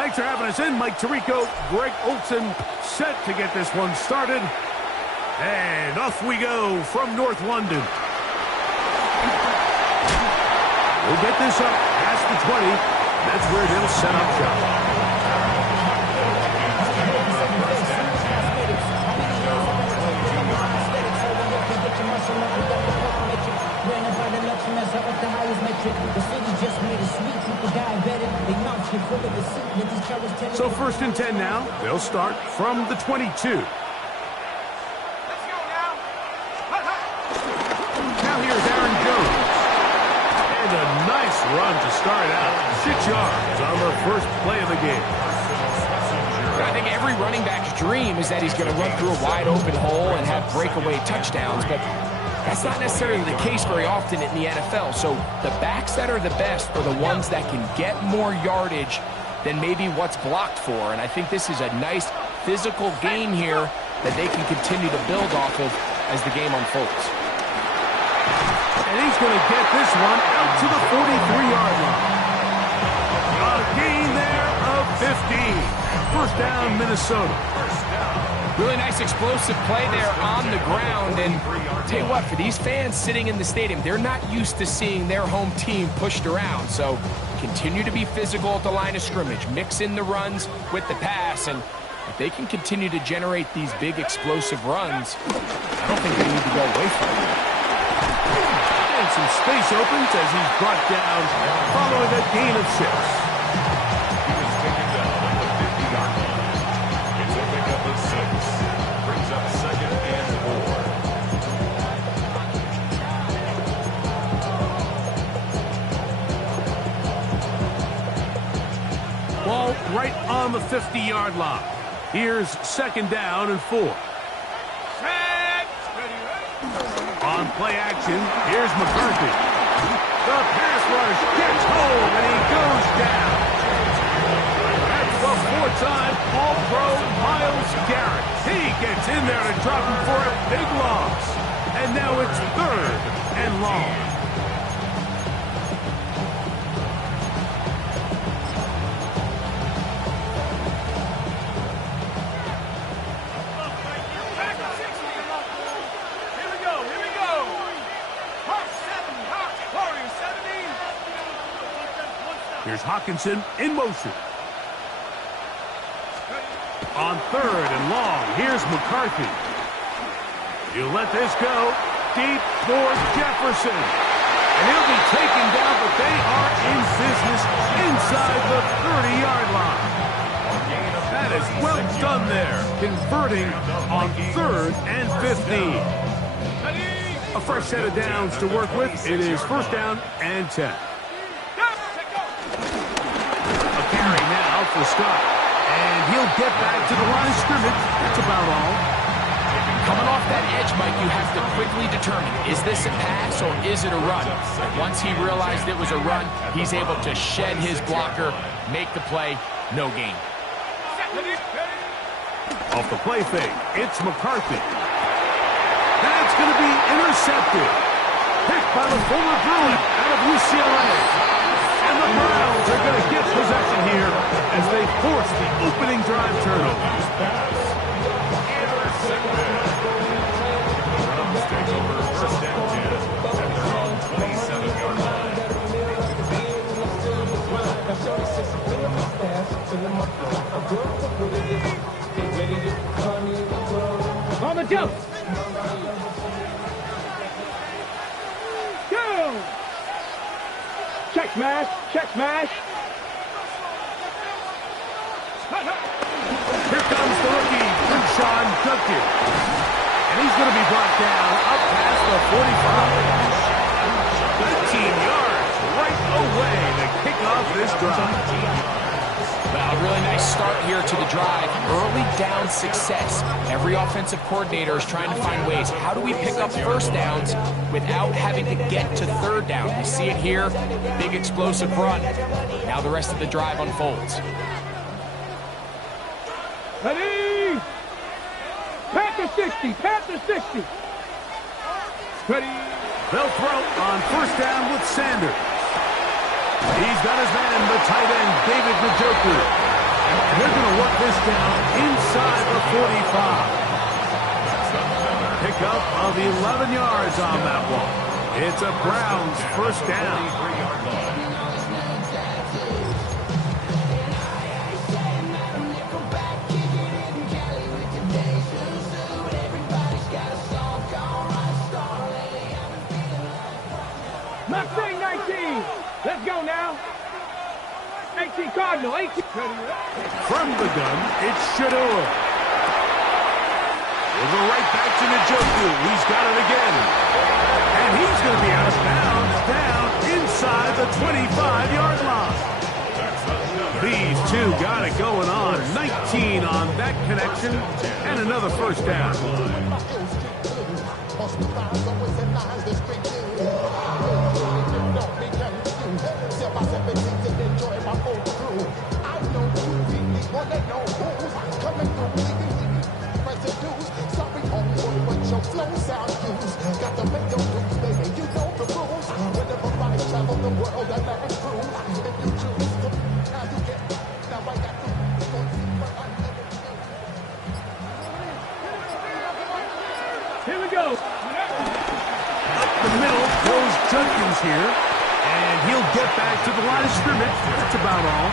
Thanks for having us in, Mike Tirico. Greg Olson set to get this one started. And off we go from North London. We'll get this up past the 20. That's where they'll set up shop. So 1st and 10 now. They'll start from the 22. Now here's Aaron Jones. And a nice run to start out. 6 yards on the first play of the game. I think every running back's dream is that he's going to run through a wide open hole and have breakaway touchdowns, but that's not necessarily the case very often in the NFL. So the backs that are the best are the ones that can get more yardage than maybe what's blocked for. And I think this is a nice physical game here that they can continue to build off of as the game unfolds. And he's going to get this one out to the 43-yard line. A gain there of 15. First down, Minnesota. Really nice explosive play there on the ground. And I'll tell you what, for these fans sitting in the stadium, they're not used to seeing their home team pushed around. So continue to be physical at the line of scrimmage. Mix in the runs with the pass. And if they can continue to generate these big explosive runs, I don't think they need to go away from it. And some space opens as he's brought down following a gain of 6. Ball right on the 50-yard line. Here's 2nd down and 4. On play action, here's McCarthy. The pass rush gets home and he goes down. That's the 4-time All-Pro Myles Garrett. He gets in there to drop him for a big loss. And now it's 3rd and long. Here's Hawkinson in motion. On 3rd and long, here's McCarthy. He'll let this go deep for Jefferson. And he'll be taken down, but they are in business inside the 30-yard line. That is well done there, converting on 3rd and 15. A fresh set of downs to work with. It is 1st down and 10. For Scott, and he'll get back to the line of scrimmage. That's about all. Coming off that edge, Mike, you have to quickly determine, is this a pass or is it a run? Once he realized it was a run, he's able to shed his blocker, make the play, no gain. Off the play fake, it's McCarthy. That's going to be intercepted. Picked by the former Bruin out of UCLA. And the Browns are going to get possession here as they force the opening drive turnover. Browns take over 1st and 10 at their own 27-yard line. On the jump. Check smash, check smash. Here comes the rookie, Sean Duncan. And he's going to be brought down up past the 45. 13 yards right away to kick off this drive. Well, a really nice start here to the drive. Early down success. Every offensive coordinator is trying to find ways. How do we pick up 1st downs without having to get to 3rd down? We see it here. Big explosive run. Now the rest of the drive unfolds. Ready? Panther 60, Panther 60. Ready? They'll throw on 1st down with Sanders. He's got his man, the tight end, David Njoku. this down inside the 45. Pickup of 11 yards on that one. It's a Browns first down. Mustang 19. Let's go now. 18 Cardinal. 18. From the gun, it's Shador. We'll go right back to Njoku. He's got it again. And he's going to be out of bounds down inside the 25-yard line. These two got it going on. 19 on that connection and another first down. Here we go. Up the middle goes Judkins here, and he'll get back to the line of scrimmage. That's about all.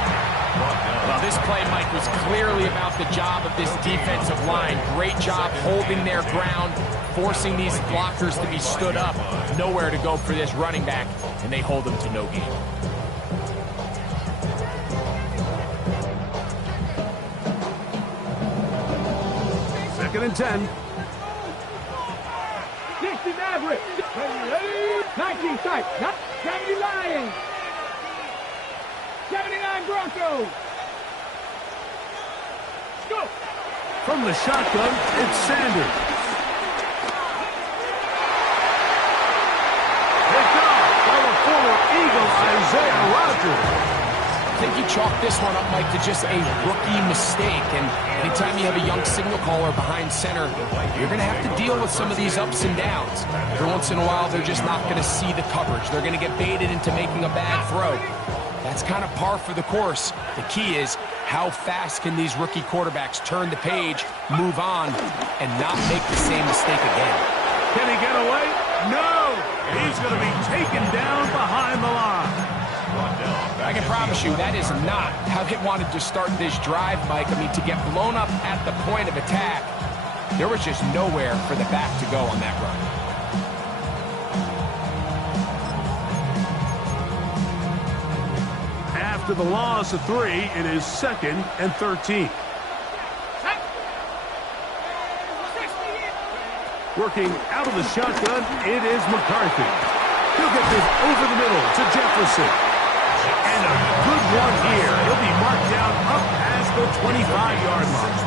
Well, this play, Mike, was clearly about the job of this defensive line. Great job holding their ground, forcing these blockers to be stood up. Nowhere to go for this running back, and they hold him to no gain. Second and 10. 60 Maverick. 19 Sight. 70 Lions. 79 Broncos. Go. From the shotgun, it's Sanders. Picked off by the former Eagle, Isaiah Rodgers. I think you chalk this one up, Mike, to just a rookie mistake. And anytime you have a young signal caller behind center, you're going to have to deal with some of these ups and downs. Every once in a while, they're just not going to see the coverage. They're going to get baited into making a bad throw. That's kind of par for the course. The key is how fast can these rookie quarterbacks turn the page, move on, and not make the same mistake again. Can he get away? No! He's going to be taken down behind the line. I can promise you that is not how they wanted to start this drive, Mike. I mean, to get blown up at the point of attack, there was just nowhere for the back to go on that run. After the loss of 3, it is 2nd and 13. Working out of the shotgun, it is McCarthy. He'll get this over the middle to Jefferson. And a good one here. He'll be marked down up past the 25-yard line.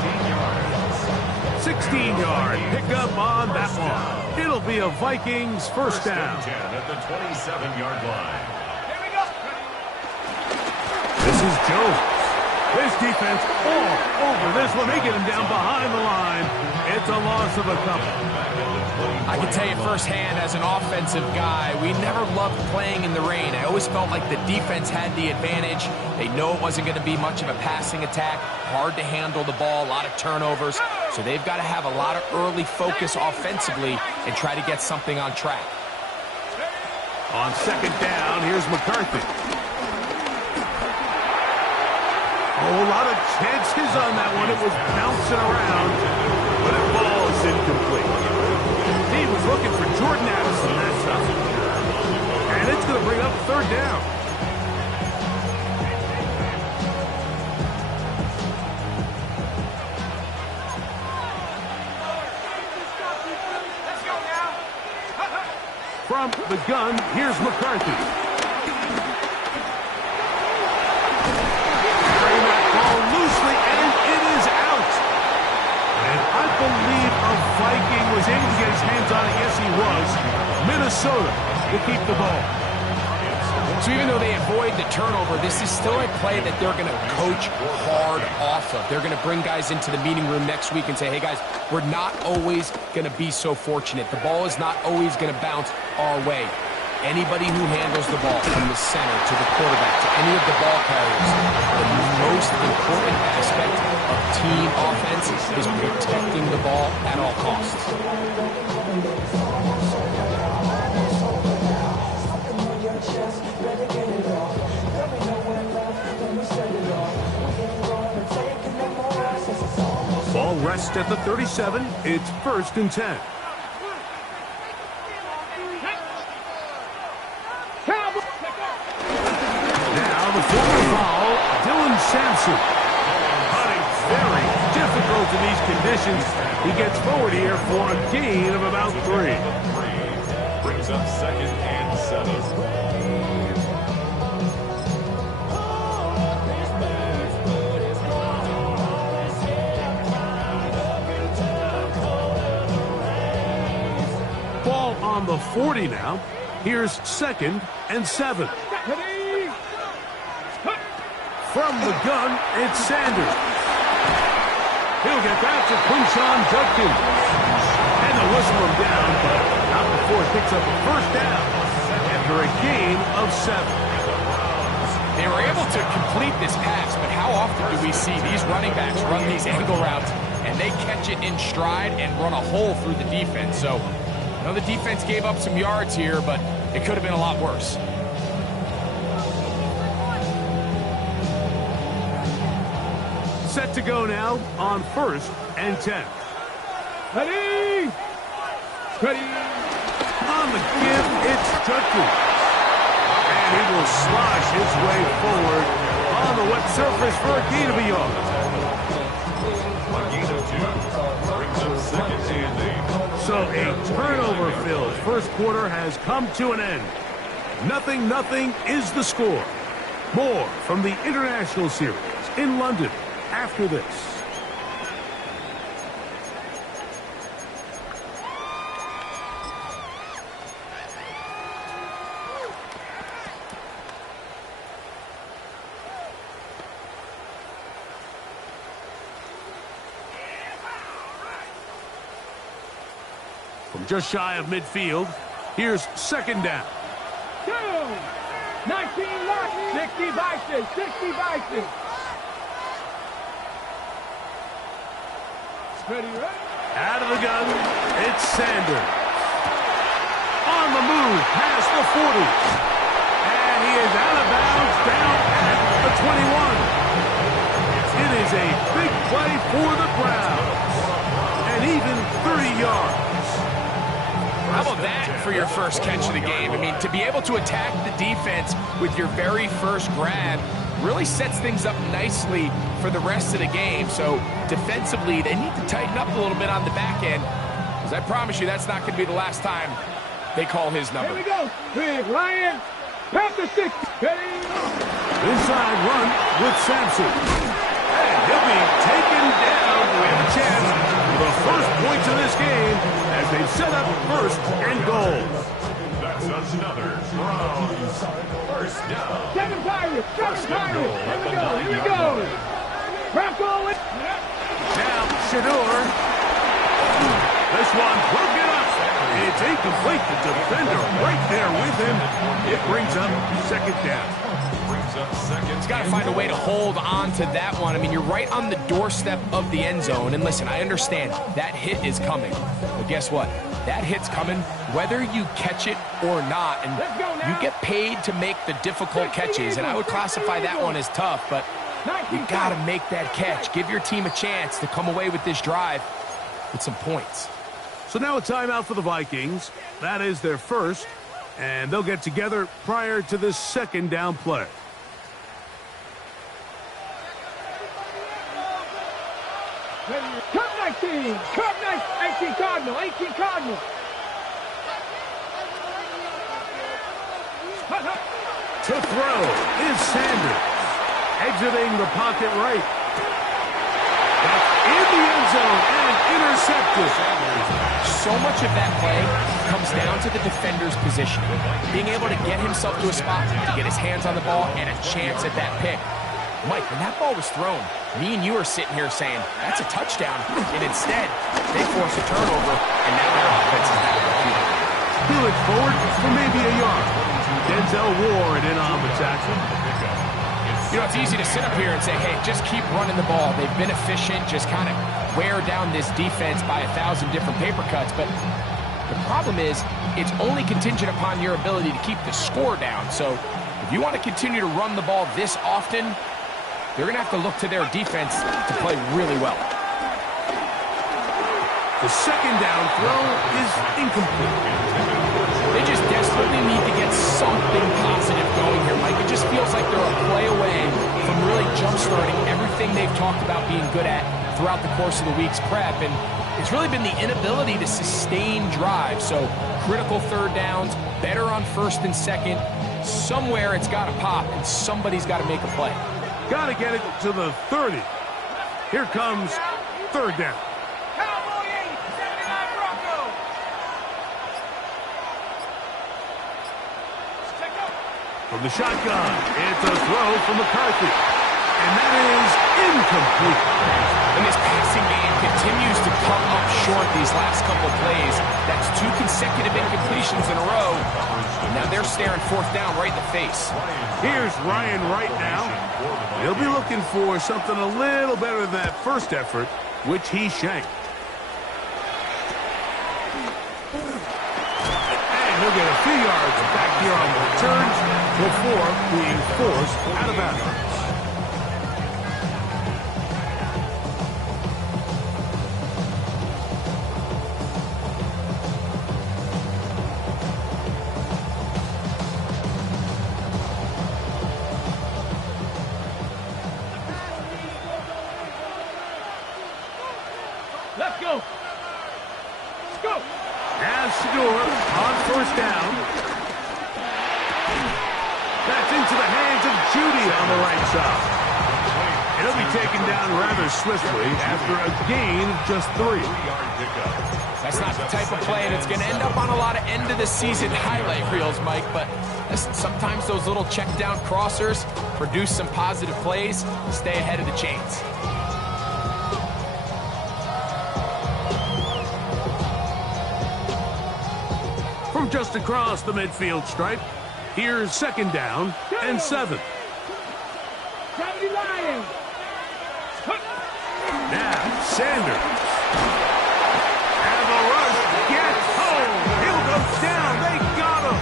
16-yard pickup on that one. It'll be a Vikings first down. At the 27-yard line. This is Jones. This defense all over this one. They get him down behind the line. It's a loss of a couple. I can tell you firsthand, as an offensive guy, we never loved playing in the rain. I always felt like the defense had the advantage. They know it wasn't going to be much of a passing attack, hard to handle the ball, a lot of turnovers. So they've got to have a lot of early focus offensively and try to get something on track. On second down, here's McCarthy. Oh, a lot of chances on that one. It was bouncing around, but it falls incomplete. He was looking for Jordan Addison that time. And it's going to bring up third down. From the gun, here's McCarthy. Carrying that ball loosely, and it is out. And I believe a Viking was able to get his hands on it. Yes, he was. Minnesota will keep the ball. So even though they avoid the turnover, this is still a play that they're going to coach hard off of. They're going to bring guys into the meeting room next week and say, hey, guys, we're not always going to be so fortunate. The ball is not always going to bounce our way. Anybody who handles the ball from the center to the quarterback to any of the ball carriers, the most important aspect of team offense is protecting the ball at all costs. Ball rests at the 37. It's 1st and 10. Now the former foul, Dylan Sampson. Putting very difficult in these conditions. He gets forward here for a gain of about 3. Brings up 2nd and 7. Ball on the 40 now. Here's 2nd and 7. From the gun, it's Sanders. He'll get back to Quinshon Judkins. And they'll whistle him down, but not before it picks up a 1st down after a gain of 7. They were able to complete this pass, but how often do we see these running backs run these angle routes and they catch it in stride and run a hole through the defense? So, I know the defense gave up some yards here, but it could have been a lot worse. Set to go now on 1st and 10. Ready? Ready? On the give, it's Judkins. And he will slosh his way forward on the wet surface for a gain of a yard. A gain of 2. Brings up 2nd and 8. So a turnover-filled first quarter has come to an end. 0-0 is the score. More from the International Series in London after this. From just shy of midfield, here's 2nd down. 2, 19 left, 60 Vikings, 60 Vikings. Ready, ready? Out of the gun, it's Sanders. On the move, past the 40. And he is out of bounds, down at the 21. It is a big play for the Browns. And even 30 yards. How about that for your first catch of the game? I mean, to be able to attack the defense with your very first grab really sets things up nicely for the rest of the game. So defensively, they need to tighten up a little bit on the back end, because I promise you that's not going to be the last time they call his number. Here we go. Big Lion. Past the 60. Ready? Inside run with Sampson. And he'll be taken down. We have a chance for the first points of this game as they set up 1st and goal. That's another Browns 1st down. 7 Pirates. 7 Pirates. Here we go. Here we go. Bronco. Now, Shador. This one will get up. It's incomplete. The defender right there with him. It brings up 2nd down. Brings up 2nd. He's got to find a way to hold on to that one. I mean, you're right on the doorstep of the end zone. And listen, I understand that hit is coming. But guess what? That hit's coming whether you catch it or not. And you get paid to make the difficult catches. And I would classify that one as tough. But you got to make that catch. Give your team a chance to come away with this drive with some points. So now a timeout for the Vikings. That is their first. And they'll get together prior to this 2nd down play. Cup 19. Cup 19. 18 Cardinal. 18 Cardinal. To throw is Sanders. Exiting the pocket right. That's in the end zone and intercepted. So much of that play comes down to the defender's positioning. Being able to get himself to a spot, to get his hands on the ball, and a chance at that pick. Mike, when that ball was thrown, me and you are sitting here saying, that's a touchdown. And instead, they force a turnover, and now their offense is out of the field. He'll look forward for maybe a yard. Denzel Ward in on the tackle. It's You know, it's easy to sit up here and say, hey, just keep running the ball. They've been efficient, just kind of wear down this defense by 1,000 different paper cuts. But the problem is, it's only contingent upon your ability to keep the score down. So if you want to continue to run the ball this often, they're going to have to look to their defense to play really well. The second down throw is incomplete. They just desperately need to get something positive going here, Mike. It just feels like they're a play away from really jump-starting everything they've talked about being good at throughout the course of the week's prep. And it's really been the inability to sustain drives. So critical third downs, better on first and second. Somewhere it's got to pop, and somebody's got to make a play. Got to get it to the 30. Here comes third down. From the shotgun, it's a throw from McCarthy. And that is incomplete. And this passing game continues to come up short these last couple plays. That's 2 consecutive incompletions in a row. And now they're staring fourth down right in the face. Here's Ryan right now. He'll be looking for something a little better than that first effort, which he shanked. And he'll get a few yards back here on the returns before being forced out of bounds. Let's go. Let's go. Now Shador on first down. That's into the hands of Judy on the right side. And he'll be taken down rather swiftly after a gain of just 3. That's not the type of play that's going to end up on a lot of end-of-the-season highlight reels, Mike. But listen, sometimes those little check-down crossers produce some positive plays. Stay ahead of the chains. From just across the midfield stripe, here's second down and 7. Now, Sanders. And the rush gets home. He'll go down. They got him.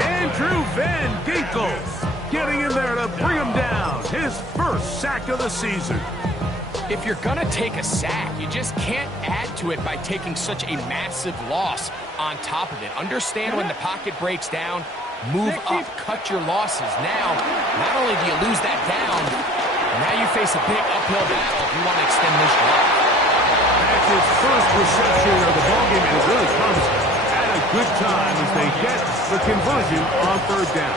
Andrew Van Ginkel getting in there to bring him down. His first sack of the season. If you're going to take a sack, you just can't add to it by taking such a massive loss on top of it. Understand when the pocket breaks down, move up, cut your losses. Now, not only do you lose that down, now you face a big uphill battle if you want to extend this drive. That's his first reception of the ballgame, and it really comes at a good time as they get the conversion on third down.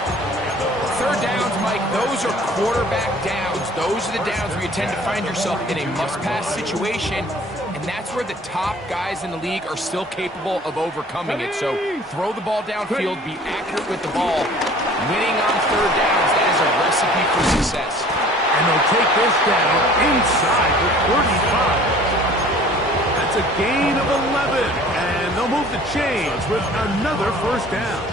Third downs, Mike, those are quarterback downs. Those are the downs where you tend to find yourself in a must-pass situation, and that's where the top guys in the league are still capable of overcoming it. So throw the ball downfield, be accurate with the ball. Winning on third downs, that is a recipe for success. And they'll take this down inside the 35. That's a gain of 11, and they'll move the chains with another first down.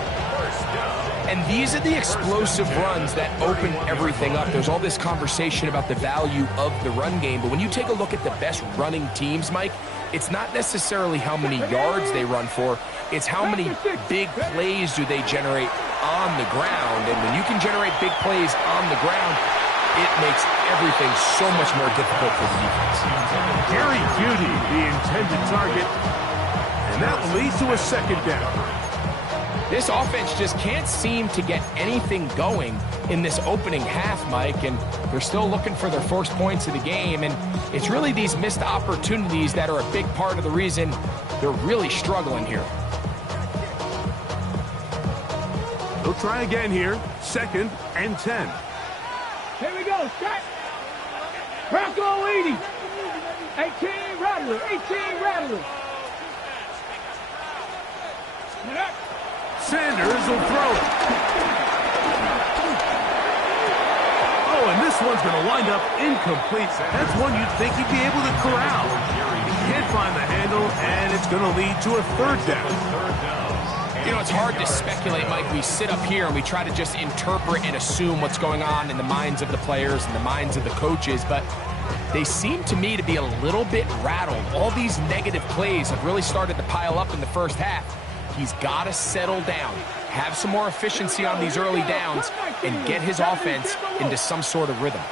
And these are the explosive runs that open everything up. There's all this conversation about the value of the run game, but when you take a look at the best running teams, Mike, it's not necessarily how many yards they run for, it's how many big plays do they generate on the ground. And when you can generate big plays on the ground, it makes everything so much more difficult for the defense. Jerry Jeudy, the intended target, and that will lead to a second down. This offense just can't seem to get anything going in this opening half, Mike, and they're still looking for their first points of the game, and it's really these missed opportunities that are a big part of the reason they're really struggling here. They'll try again here, second and 10. Here we go, strike. Bronco 80. 18 Rattler, 18 Rattler. Sanders will throw it. Oh, and this one's going to wind up incomplete. That's one you'd think he'd be able to corral. He can't find the handle, and it's going to lead to a third down. You know, it's hard to speculate, Mike. We sit up here and we try to just interpret and assume what's going on in the minds of the players and the minds of the coaches, but they seem to me to be a little bit rattled. All these negative plays have really started to pile up in the first half. He's got to settle down, have some more efficiency on these early downs, and get his offense into some sort of rhythm.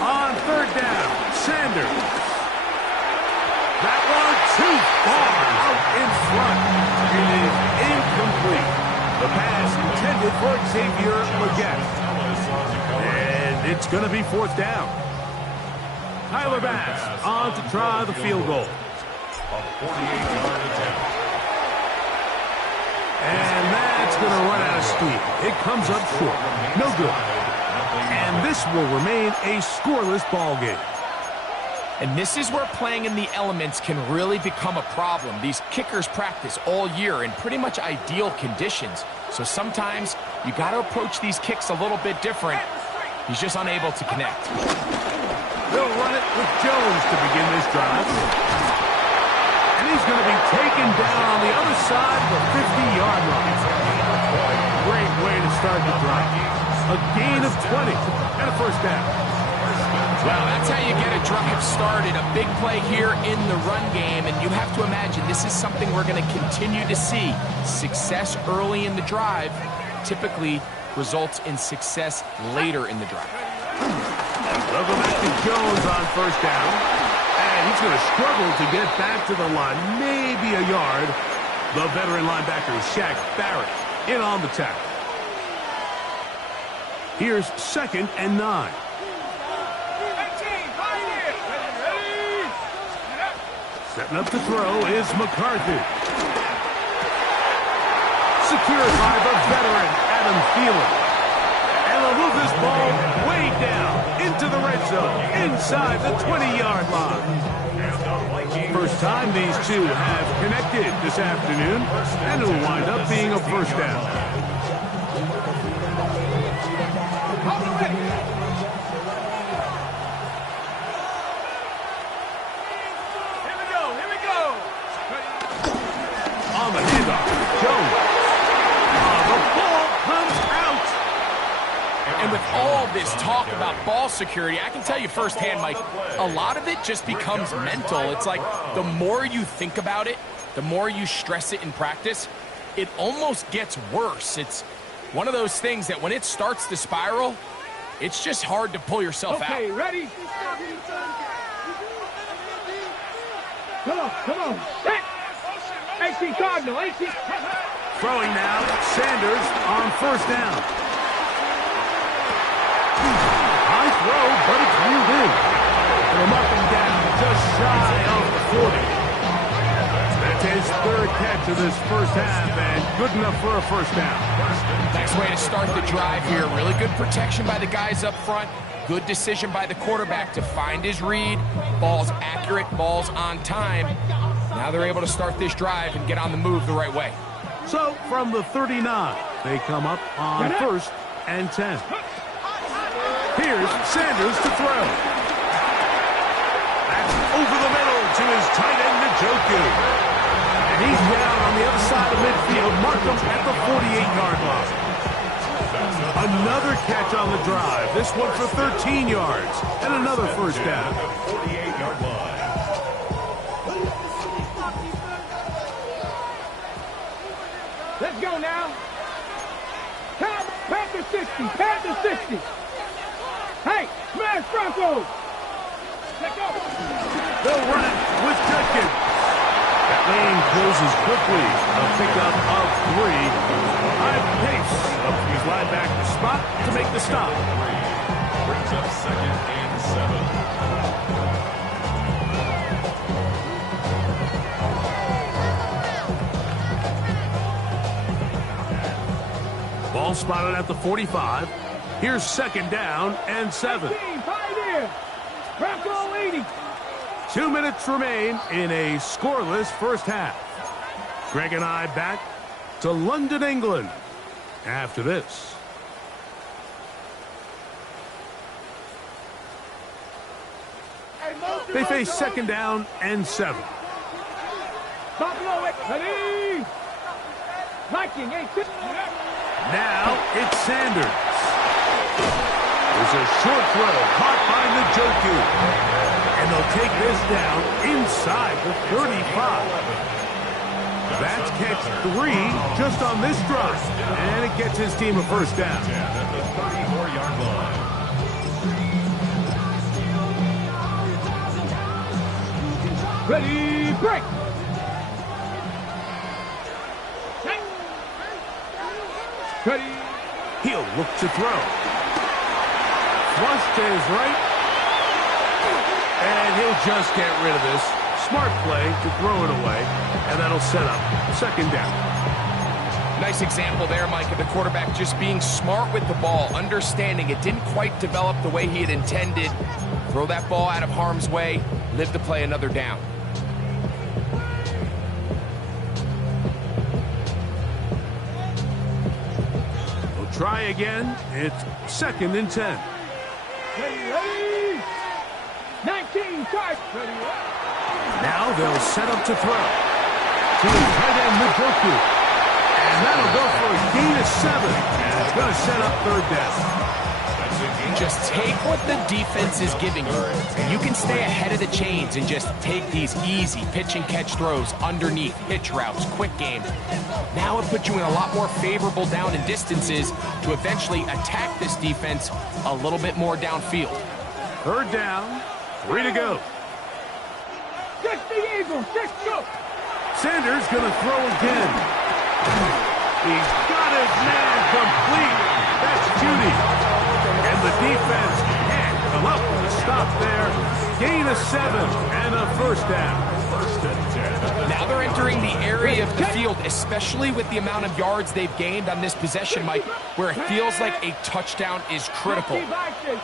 On third down, Sanders. That one too far out in front. It is incomplete. The pass intended for Xavier Legette. And it's going to be fourth down. Tyler Bass on to try the field goal. A 48-yard attempt. And that's going to run out of steam. It comes up short. No good. And this will remain a scoreless ball game. And this is where playing in the elements can really become a problem. These kickers practice all year in pretty much ideal conditions. So sometimes you got to approach these kicks a little bit different. He's just unable to connect. They'll run it with Jones to begin this drive. And he's going to be taken down on the other side of the 50-yard line. Great way to start the drive. A gain of 20 and a first down. Well, that's how you get a drive started. A big play here in the run game, and you have to imagine this is something we're going to continue to see. Success early in the drive typically results in success later in the drive. They'll go back to Jones on first down, and he's going to struggle to get back to the line, maybe a yard. The veteran linebacker, Shaq Barrett, in on the tackle. Here's 2nd and 9. Setting up to throw is McCarthy. Secured by the veteran, Adam Thielen. And they'll move this ball way down into the red zone, inside the 20-yard line. First time these two have connected this afternoon, and it'll wind up being a first down. On the handoff, Jones. The ball comes out. And with all this talk about ball security, I can tell you firsthand, Mike, a lot of it just becomes mental. It's like the more you think about it, the more you stress it in practice, it almost gets worse. It's one of those things that when it starts to spiral, it's just hard to pull yourself out. Okay, ready? Come on. Set. AC Cardinal, AC. Throwing now, Sanders on first down. High throw, but it's reeled in. It'll mark him down just shy of the 40. That's his third catch of this first half, and good enough for a first down. Nice way to start the drive here. Really good protection by the guys up front. Good decision by the quarterback to find his read. Ball's accurate, ball's on time. Now they're able to start this drive and get on the move the right way. So from the 39, they come up on 1st and 10. Here's Sanders to throw. That's over the middle to his tight end, Njoku. And he's down on the other side of midfield. Mark him at the 48-yard line. Another catch on the drive. This one for 13 yards. And another first down. 48-yard line. Let's go now. Panther 60. Panther 60. Hey, smash Broncos. Let's go. They'll run it with Judkins. That lane closes quickly. A pickup of 3. High pace up to his linebacker spot to make the stop. Brings up 2nd and 7. Ball spotted at the 45. Here's 2nd down and 7. Pioneer. Bronco 80. 2 minutes remain in a scoreless first half. Greg and I back to London, England after this. They face 2nd down and 7. Buffalo, ready. Viking, 8-2. Now it's Sanders. There's a short throw caught by Njoku. And they'll take this down inside the 35. That's catch 3 just on this drive. And it gets his team a first down. At the 34-yard line. Ready, break. Ready. He'll look to throw. Flush to his right. And he'll just get rid of this. Smart play to throw it away. And that'll set up second down. Nice example there, Mike, of the quarterback just being smart with the ball, understanding it didn't quite develop the way he had intended. Throw that ball out of harm's way, live to play another down. We'll try again. It's 2nd and 10. Ready. 19, charge. Ready. Now they'll set up to throw. To his tight end, Njoku. And that'll go for a gain of 7. And it's going to set up third down. Just take what the defense is giving you. You can stay ahead of the chains and just take these easy pitch and catch throws underneath, hitch routes, quick game. Now it puts you in a lot more favorable down and distances to eventually attack this defense a little bit more downfield. Third down, 3 to go. 6 the Eagles, 6 go. Sanders going to throw again. He's got his man complete. That's Judy. And the defense can't come up with a stop there. Gain of 7 and a first down. Now they're entering the area of the field, especially with the amount of yards they've gained on this possession, Mike, where it feels like a touchdown is critical.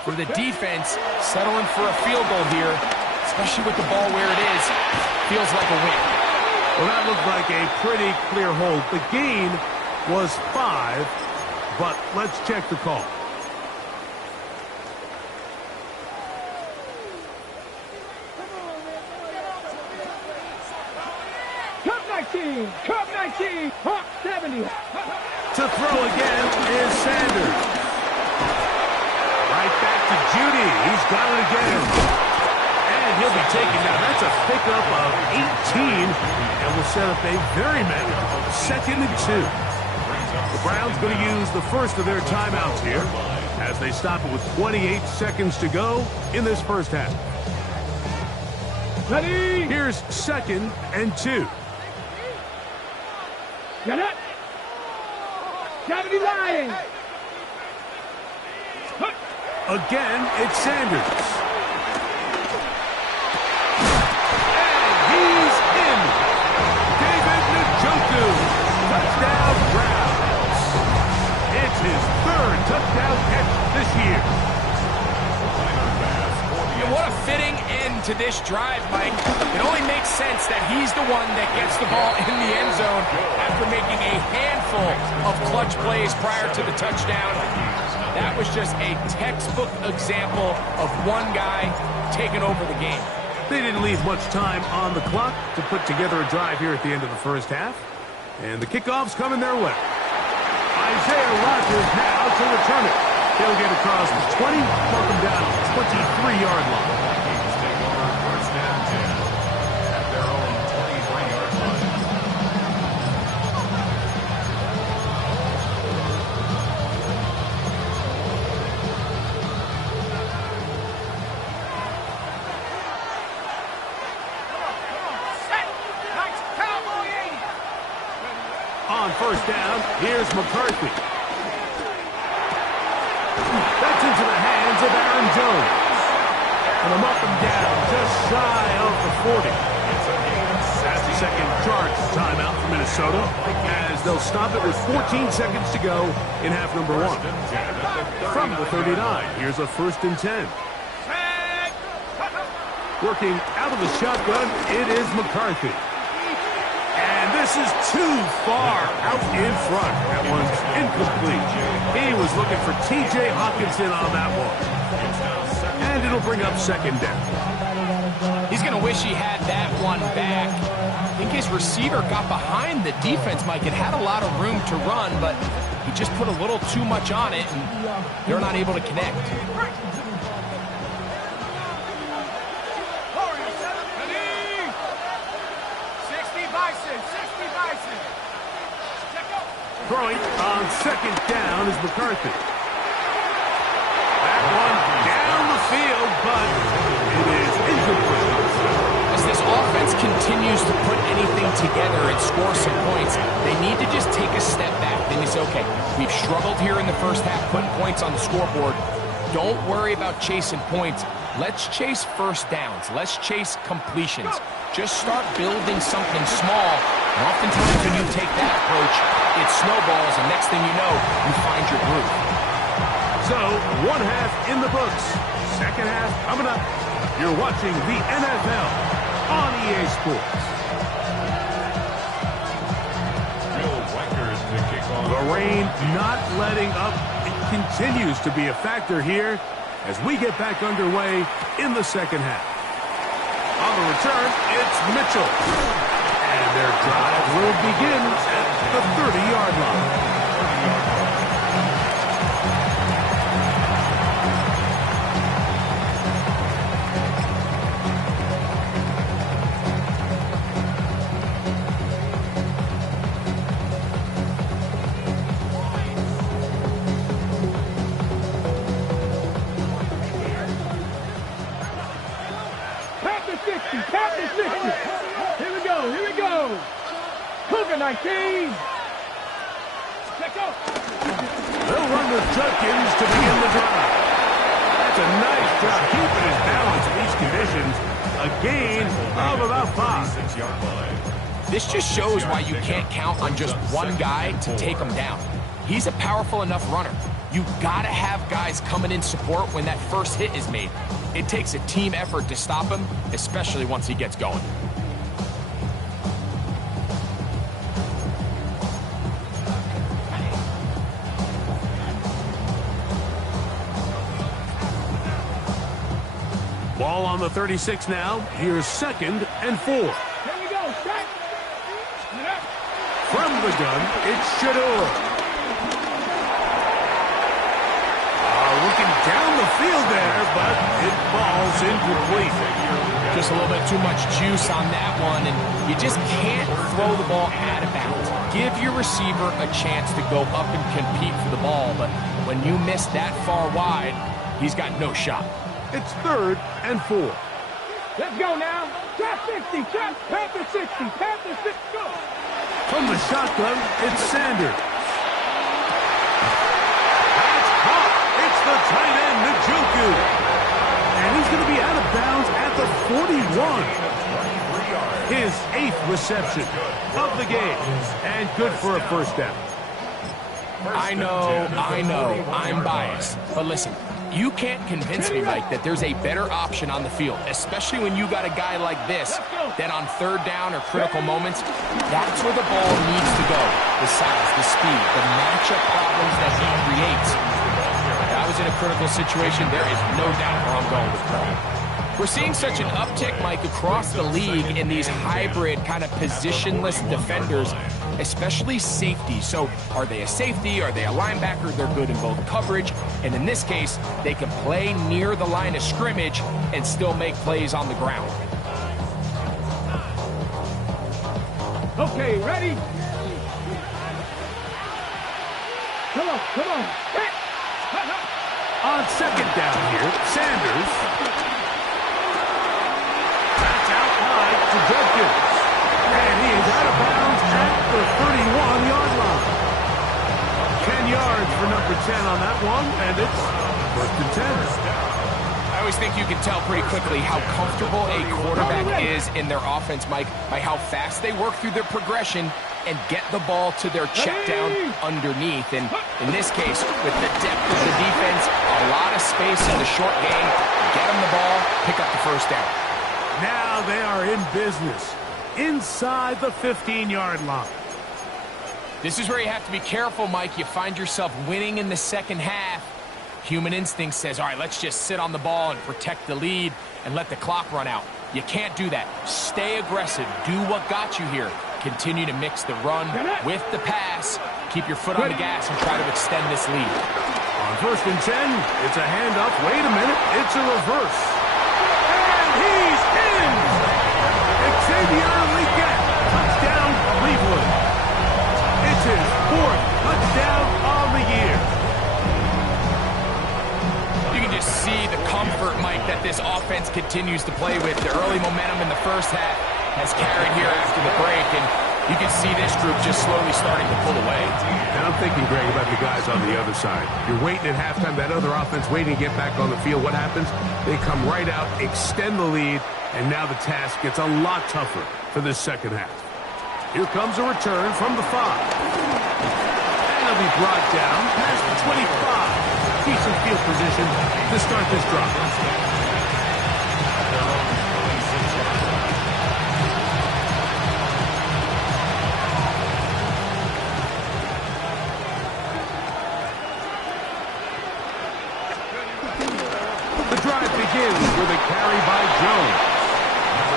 For the defense, settling for a field goal here, especially with the ball where it is, feels like a win. Well, that looked like a pretty clear hold. The gain was 5, but let's check the call. Cup 19, Hawk 70. To throw again is Sanders. Right back to Judy. He's got it again. And he'll be taken down. That's a pickup of 18. And will set up a very manageable 2nd and 2. The Browns going to use the first of their timeouts here as they stop it with 28 seconds to go in this first half. Ready. Here's 2nd and 2. Get it. Gotta be lying. Again, it's Sanders. And he's in. David Njoku. Touchdown, Browns. It's his 3rd touchdown catch this year. And what a fitting end to this drive, Mike. It only makes sense that he's the one that gets the ball in the end zone after making a handful of clutch plays prior to the touchdown. That was just a textbook example of one guy taking over the game. They didn't leave much time on the clock to put together a drive here at the end of the first half. And the kickoff's coming their way. Isaiah Rodgers now to return it. He'll get across the 20, mark him down at the 23-yard line. Vikings take over first and 10 at their own 23-yard line. On first down, here's McCarthy. That's into the hands of Aaron Jones. And a up and down, just shy of the 40. That's the second charge timeout for Minnesota, as they'll stop it with 14 seconds to go in half number 1. From the 39, here's a 1st and 10. Working out of the shotgun, it is McCarthy. And this is too far out in front. That one's incomplete. He was looking for T.J. Hawkinson on that one. And it'll bring up 2nd down. He's going to wish he had that one back. think his receiver got behind the defense, Mike. It had a lot of room to run, but he just put a little too much on it, and they're not able to connect. Throwing on second down is McCarthy. That one down the field, but it is incomplete. As this offense continues to put anything together and score some points, they need to just take a step back. Then you say, okay, we've struggled here in the first half, putting points on the scoreboard. Don't worry about chasing points. Let's chase first downs. Let's chase completions. Just start building something small. And oftentimes when you take that approach, it snowballs, and next thing you know, you find your groove. So, one half in the books. Second half coming up. You're watching the NFL on EA Sports. The rain not letting up. It continues to be a factor here as we get back underway in the second half. On the return, it's Mitchell. And their drive will begin at the 30-yard line. Cougar 19. They'll run with Judkins to begin the drive. That's a nice job keeping his balance in these conditions. A gain of about 5. This just shows why you can't count on just one guy to take him down. He's a powerful enough runner. You gotta have guys coming in support when that first hit is made. It takes a team effort to stop him, especially once he gets going. Ball on the 36 now. Here's 2nd and 4. Here we go, set. From the gun, it's Shador. Looking down the field there, but it falls incomplete. Just a little bit too much juice on that one, and you just can't throw the ball out of bounds. Give your receiver a chance to go up and compete for the ball, but when you miss that far wide, he's got no shot. It's 3rd and 4. Let's go now. Trap 60, trap, Panther 60, Panther 60, go. From the shotgun, it's Sanders. That's caught. It's the tight end, Njoku. And he's going to be out of bounds at the 41. His 8th reception of the game. And good for a first down. I know, I'm biased. But listen, you can't convince me, Mike, that there's a better option on the field, especially when you got a guy like this, that on 3rd down or critical moments, that's where the ball needs to go. The size, the speed, the matchup problems that he creates. If I was in a critical situation, there is no doubt where I'm going with the ball. We're seeing such an uptick, Mike, across the league in these hybrid kind of positionless defenders, especially safety. So are they a safety? Are they a linebacker? They're good in both coverage. And in this case, they can play near the line of scrimmage and still make plays on the ground. Okay, ready? Come on, come on. Hit. On 2nd down here, Sanders. That's out wide to Judkins. And he is out of bounds at the 31-yard line. 10 yards for number 10 on that one, and it's 1st and 10. I always think you can tell pretty quickly how comfortable a quarterback is in their offense, Mike, by how fast they work through their progression and get the ball to their check down underneath. And in this case, with the depth of the defense, a lot of space in the short game, get them the ball, pick up the first down. Now they are in business inside the 15-yard line. This is where you have to be careful, Mike. You find yourself winning in the second half. Human instinct says, all right, let's just sit on the ball and protect the lead and let the clock run out. You can't do that. Stay aggressive. Do what got you here. Continue to mix the run with the pass. Keep your foot on the gas and try to extend this lead. On 1st and 10, it's a handoff. Wait a minute, it's a reverse. And he's in! Xavier Legette, touchdown Cleveland. It's his 4th touchdown of the year. You can just see the comfort, Mike, that this offense continues to play with. The early momentum in the first half has carried here after the break, and you can see this group just slowly starting to pull away. And I'm thinking, Greg, about the guys on the other side. You're waiting at halftime, that other offense waiting to get back on the field. What happens? They come right out, extend the lead, and now the task gets a lot tougher for this second half. Here comes a return from the 5. And it'll be brought down past the 25. Decent field position to start this drive. The drive begins with a carry by Jones.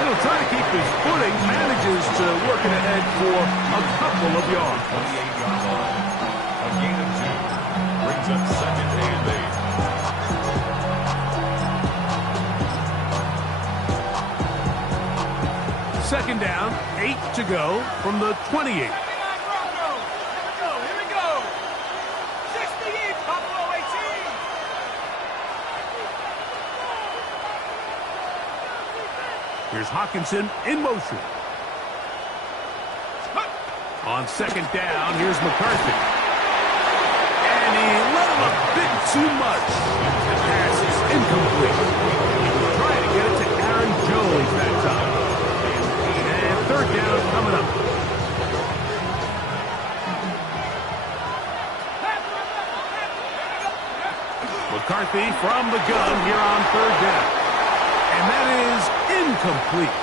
He'll try to keep his footing, manages to work it ahead for a couple of yards. 28-yard line. A gain of 2. Brings up 2nd and 8. Second down, 8 to go from the 28. Here's Hawkinson in motion. On 2nd down, here's McCarthy. And he let him a bit too much. The pass is incomplete. Trying to get it to Aaron Jones that time. And 3rd down coming up. McCarthy from the gun here on 3rd down. And that is incomplete.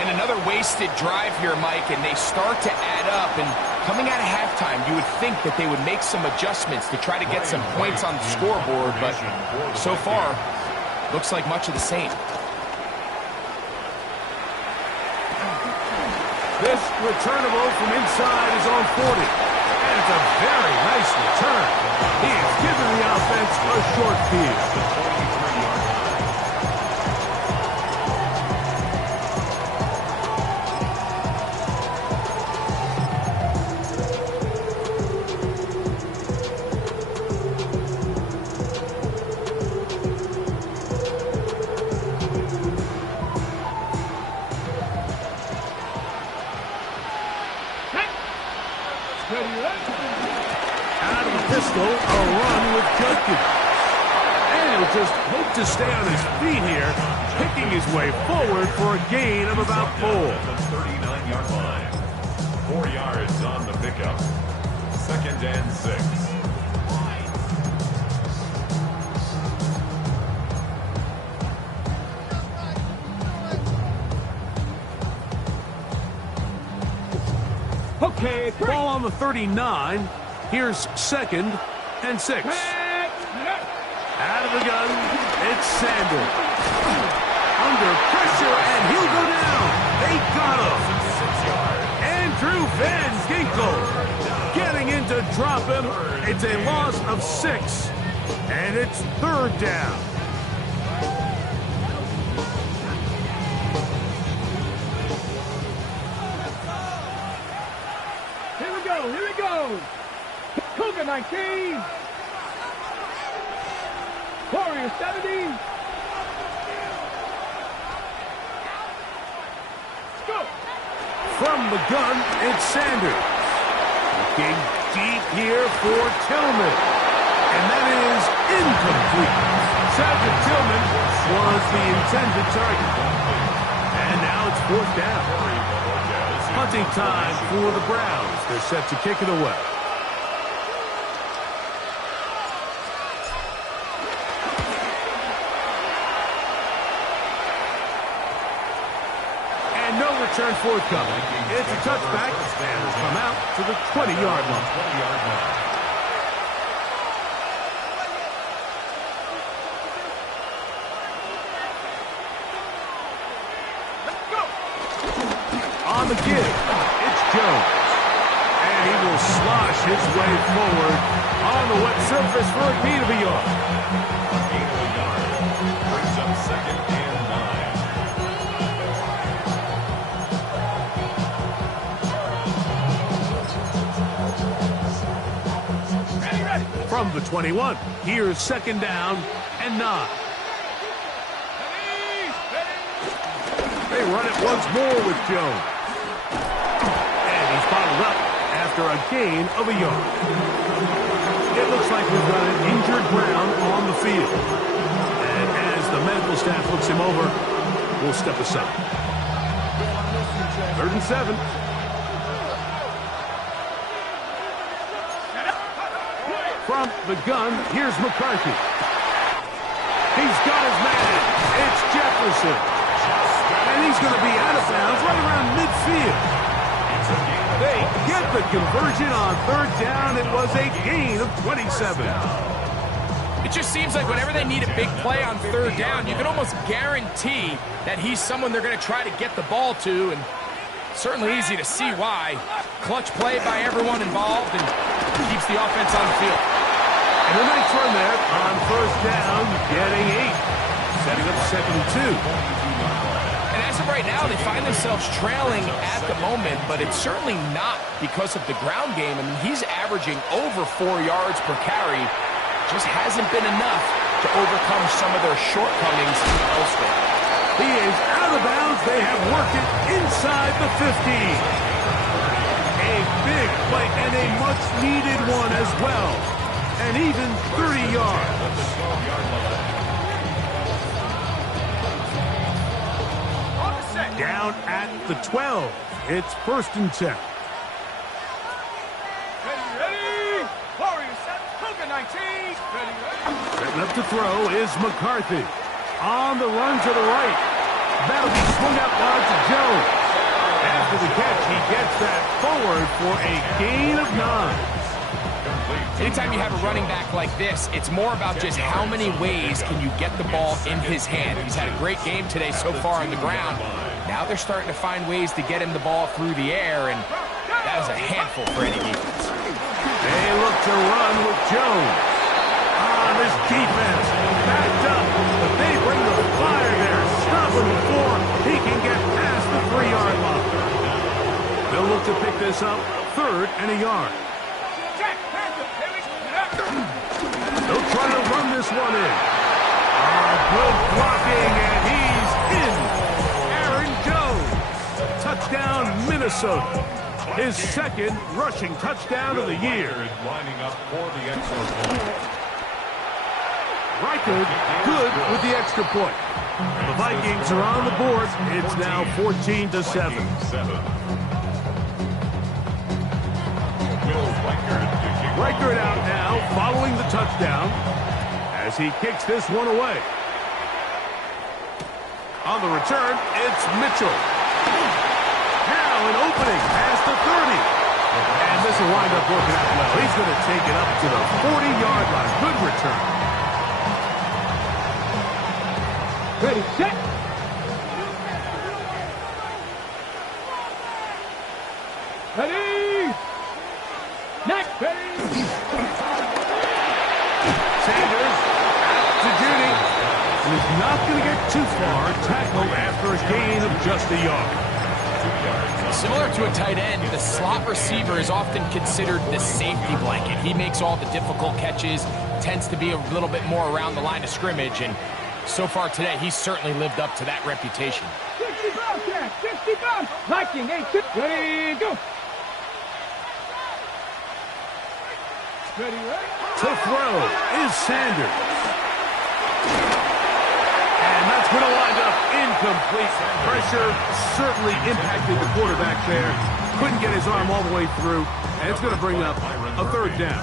And another wasted drive here, Mike, and they start to add up. And coming out of halftime, you would think that they would make some adjustments to try to get some points on the scoreboard, but so far, looks like much of the same. This returnable from inside is on 40. And it's a very nice return. He has given the offense a short field. Out of the pistol, a run with Judkins. And he'll just hope to stay on his feet here, picking his way forward for a gain of about 4. The 39-yard line. 4 yards on the pickup. 2nd and 6. Okay, Ball on the 39. Here's 2nd and 6. Out of the gun, it's Sanders. Under pressure, and he'll go down. They got him. Andrew Van Ginkel getting in to drop him. It's a loss of 6, and it's 3rd down. Here we go. Cougar 19. Warrior 70. Go. From the gun, it's Sanders. Looking deep here for Tillman. And that is incomplete. Cedric Tillman was the intended target. And now it's 4th down. Punting time for the Browns. They're set to kick it away. And no return forthcoming. It's a touchback, and will come out to the 20-yard line. On the give, it's Jones. And he will slosh his way forward on the wet surface for a gain of a yard. Gain of a yard. Brings up 2nd and 9. From the 21, here's 2nd down and 9. They run it once more with Jones. And he's bottled up after a gain of a yard. It looks like we've got an injured Brown on the field. And as the medical staff looks him over, we'll step aside. 3rd and 7. From the gun, here's McCarthy. He's got his man. It's Jefferson. And he's going to be out of bounds right around midfield. They get the conversion on 3rd down. It was a gain of 27. It just seems like whenever they need a big play on 3rd down, you can almost guarantee that he's someone they're going to try to get the ball to, and certainly easy to see why. Clutch play by everyone involved and keeps the offense on the field. And a nice run there on 1st down, getting 8. Setting up 2nd and 2. And as of right now, they find themselves trailing at the moment, but it's certainly not because of the ground game. I mean, he's averaging over 4 yards per carry. Just hasn't been enough to overcome some of their shortcomings elsewhere. He is out of bounds. They have worked it inside the 50. A big play and a much-needed one as well. And even 30 yards. Down at the 12. It's 1st and 10. Ready? Warriors set. Cougar 19. Ready? Setting up to throw is McCarthy. On the run to the right. That'll be swung out wide to Jones. After the catch, he gets that forward for a gain of 9. Anytime you have a running back like this, it's more about just how many ways can you get the ball in his hand. He's had a great game today so far on the ground. Now they're starting to find ways to get him the ball through the air, and that is a handful for any defense. They look to run with Jones. This defense backed up, but they bring the fire there. Stop him before he can get past the 3-yard line. They'll look to pick this up 3rd and a yard. They'll try to run this one in. Good blocking, and he's in. Aaron Jones. Touchdown, Minnesota. His 2nd rushing touchdown of the year. Lining up for the extra point. Reichard good with the extra point. The Vikings are on the board. It's now 14-7. Reichard out now following the touchdown as he kicks this one away. On the return, it's Mitchell. Now an opening past the 30. And this will wind up working out well. He's going to take it up to the 40-yard line. Good return. Ready, set. Ready. Next, ready. Sanders out to Judy. And is not going to get too far. Tackled after a gain of just a yard. Similar to a tight end, the slot receiver is often considered the safety blanket. He makes all the difficult catches, tends to be a little bit more around the line of scrimmage, and so far today, he's certainly lived up to that reputation. 60 Bobcat, 60 Bob. Viking, 8, ready, go. Ready, ready. To throw is Sanders. And that's going to wind up incomplete. Pressure certainly impacted the quarterback there. Couldn't get his arm all the way through. And it's going to bring up a 3rd down.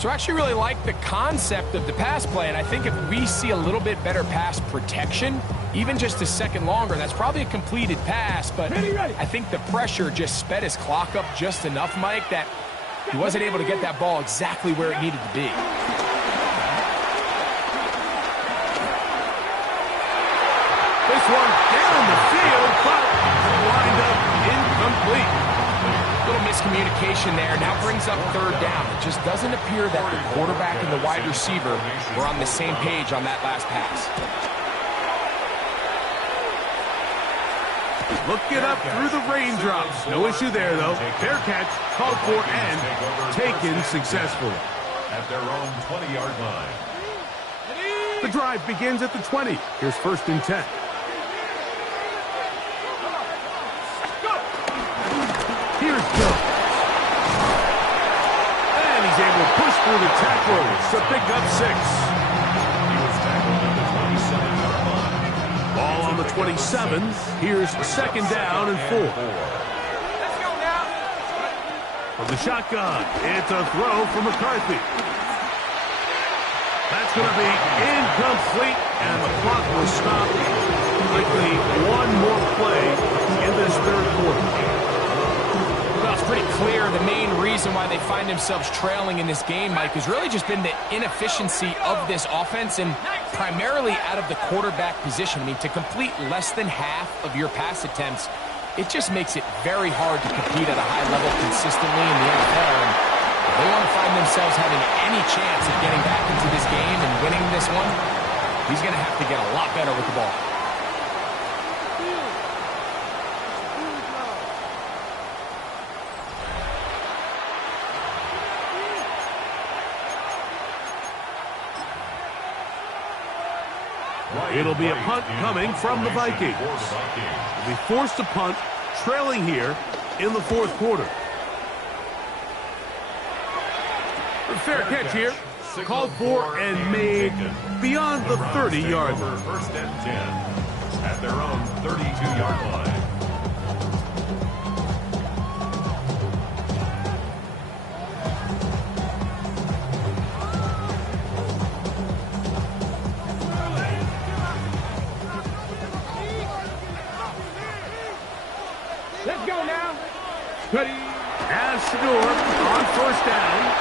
So I actually really like the concept of the pass play, and I think if we see a little bit better pass protection, even just a second longer, that's probably a completed pass, but I think the pressure just sped his clock up just enough, Mike, that he wasn't able to get that ball exactly where it needed to be. This one down the field, but wind up incomplete. Little miscommunication there. Now brings up third down. It just doesn't appear that the quarterback and the wide receiver were on the same page on that last pass. Looking up through the raindrops. No issue there, though. Fair catch, called for, and taken successfully. At their own 20-yard line. The drive begins at the 20. Here's 1st and 10. Here's Jones. And he's able to push through the tackles to pick up 6. He was tackled at the 27-yard line. Ball on the 27. Here's 2nd down and 4. From the shotgun, it's a throw from McCarthy. That's going to be incomplete, and the clock will stop. Likely one more play in this 3rd quarter. Well, it's pretty clear the main reason why they find themselves trailing in this game, Mike, has really just been the inefficiency of this offense and primarily out of the quarterback position. I mean, to complete less than half of your pass attempts, it just makes it very hard to compete at a high level consistently in the NFL. And if they want to find themselves having any chance of getting back into this game and winning this one, he's going to have to get a lot better with the ball. It'll be a punt coming from the Vikings. They'll be forced to punt, trailing here in the 4th quarter. Fair catch here. Called for and made beyond the 30-yard line. 1st and 10 at their own 32-yard line. Let's go now. Ready. As Shador on 1st down.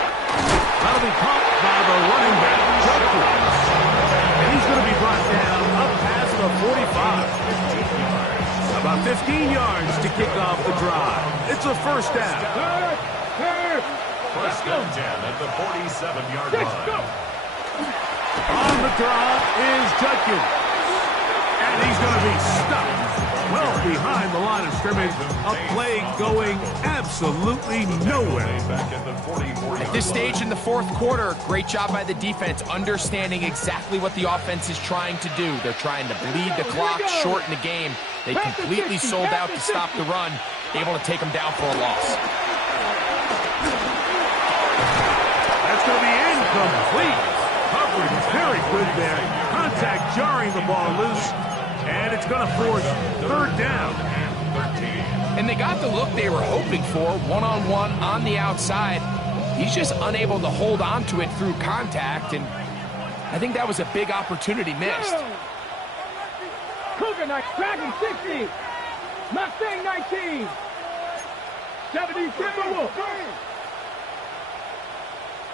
That'll be caught by the running back, Judkins. And he's going to be brought down up past the 45. About 15 yards to kick off the drive. It's a 1st down. 1st and 10 at the 47-yard line. On the draw is Judkins. And he's going to be stuck well behind the line of scrimmage. A play going absolutely nowhere. At this stage in the 4th quarter, great job by the defense, understanding exactly what the offense is trying to do. They're trying to bleed the clock, shorten the game. They completely sold out to stop the run, able to take them down for a loss. That's going to be incomplete. Coverage very good there. Contact jarring the ball loose. And it's going to force 3rd down. And they got the look they were hoping for, one-on-one on the outside. He's just unable to hold on to it through contact, and I think that was a big opportunity missed. Cougar Dragon 60. Mustang 19. 70 Timberwolf.